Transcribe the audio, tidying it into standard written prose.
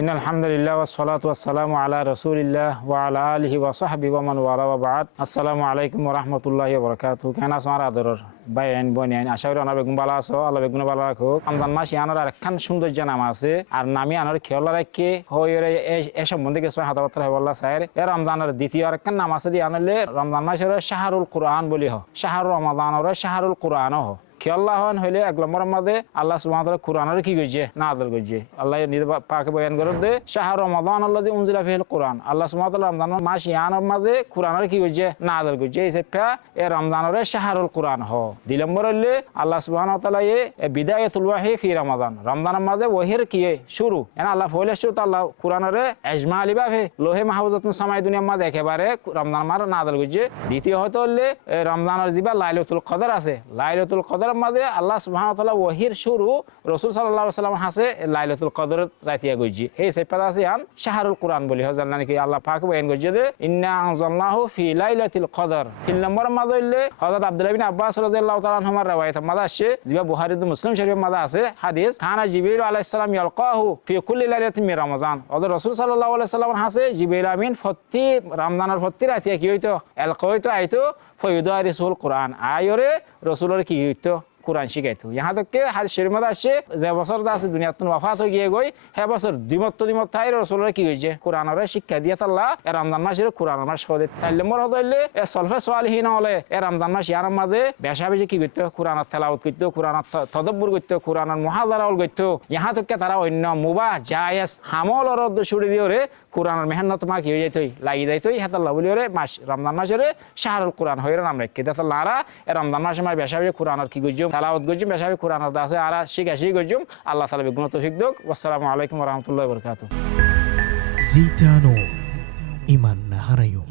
ইন্নাল হামদুলিল্লাহ ওয়াস সালাতু ওয়াস সালামু আলা রাসূলিল্লাহ ওয়া আলা আলিহি ওয়া সাহবিহি ওয়া মান ওয়ালা ওয়া বা'দ। আসসালামু আলাইকুম ওয়া রাহমাতুল্লাহি ওয়া বারাকাতুহু। কেন আছো আমার আদরের ভাই আইন বোন আইন, আশা করি অনার বেগুন ভালো আছো, আল্লাহ বেগুন ভালো রাখো। রমজান মাস ইয়ানোর আরেকখান সৌন্দর্য নাম আছে, আর নামি আনোর খেয়াল রাখে হইরে এ সম্বন্ধে কিছু হাতাবার্তা হয় বললা স্যার। এ রমজানের দ্বিতীয় আরেকখান নাম আছে দিয়ে আনলে রমজান মাসের শাহরুল কুরআন বলি হ, শাহরুল রমাদানের শাহরুল কুরআন হ। খেয়াল্লাহ হইলে এক নম্বর মাঝে আল্লাহ সুবহানাহু ওয়া তাআলা কুরআনের কি কইছে নাযিল কইছে। আল্লাহ নিজে পাকে বয়ান করে দে শাহর রমাদান আল্লাযী উনজিলা ফিহিল কুরআন। আল্লাহ সুবহানাহু ওয়া তাআলা রমজান মাস ইয়ানোর মাঝে কুরআনের কি কইছে নাযিল কইছে। এই সেটা এ রমজানের শাহরুল কুরআন হ। দুই নম্বর হইলে আল্লাহ সুবহানাহু ওয়া তাআলা এ বিদায়াতুল ওয়াহি ফি রমাদান, রমজানের মাঝে ওহির কি শুরু এনা আল্লাহ ফলে শুরু তো আল্লাহ কুরআনের ইজমালি ভাবে লোহে মাহফুজাতুন সামাই দুনিয়ার মাঝে একেবারে রমজান মাস নাযিল কইছে। দ্বিতীয় হয়তো হইলে রমজানের জিবা লাইলাতুল কদর আছে, লাইলাতুল কদর মাঝে আল্লাহ সুবহানাহু ওয়া তাআলা ওহির শুরু রাসূল সাল্লাল্লাহু আলাইহি ওয়াসাল্লাম হাসে লাইলাতুল কদর রাতিয়া কইছে। এই সেপাদা আছে আন শাহরুল কুরআন বলি হয় জানেন কি আল্লাহ পাক বয়ান কইছে যে ইন্না আনজালনাহু ফি লাইলাতিল কদর। তিন নম্বর মাঝে হইলে হযরত আব্দুল্লাহ ইবনে আব্বাস রাদিয়াল্লাহু তাআলা আনহুমার riwayat মাঝে আছে যেটা বুখারী ও মুসলিম শরীফের মাঝে আছে হাদিস কানা জিবরিল আলাইহিস সালাম ইয়ালকাহু ফি কুল্লি লাইলাতিন মিন রমাজান। হযরত রাসূল সাল্লাল্লাহু আলাইহি ওয়াসাল্লাম হাসে জিবরিল আমিন প্রতি রমজানের প্রতি রাতিয়া কি হইতো এলকা হইতো আইতো ফয়ুদারিসুল কুরআন, আয়রে রাসূলের কি হইতো কুরআন শিখাইতো। यहाँ तक के হাদিস শরীফের মধ্যে আছে যে বছর আছে দুনিয়াতে ওয়াফাত হয়ে গিয়ে গই হে বছর দ্বিমত তাই রাসূলের কি হইছে কুরআনের শিক্ষা দিয়ে আল্লাহ এ রমজান মাসের কুরআন মাস করে তাইলে মোর হইলে এ সলফে সালিহিন হলে এ রমজান মাস ইয়ার মধ্যে বেশা বেশি কি করতে কুরআনের তেলাওয়াত করতে, কুরআনের তদাব্বুর করতে, কুরআনের মুহাদারা করতে। यहाँ तक के তারা অন্য মুবাহ জায়েজ হামল রদ ছুড়ি দিয়ে রে কুরআনের মেহনত মা কি হয়ে যাইতই লাগি যাইতই হাতাল্লাহ বলি রে মাস রমজান মাসের শাহরুল কুরআন হইরা নাম রাখি দাতা লারা এ রমজান মাসে মাস বেশা বেশি কুরআনের কি গজুম তেলাওয়াত গজুম বেশা বেশি কুরআনের দাসে আর শিখা গজুম। আল্লাহ তাআলা বিগুণ তৌফিক দাও। আসসালামু আলাইকুম ওয়া রাহমাতুল্লাহি ওয়া বারাকাতুহু। জিতানো ইমান না হারাইও।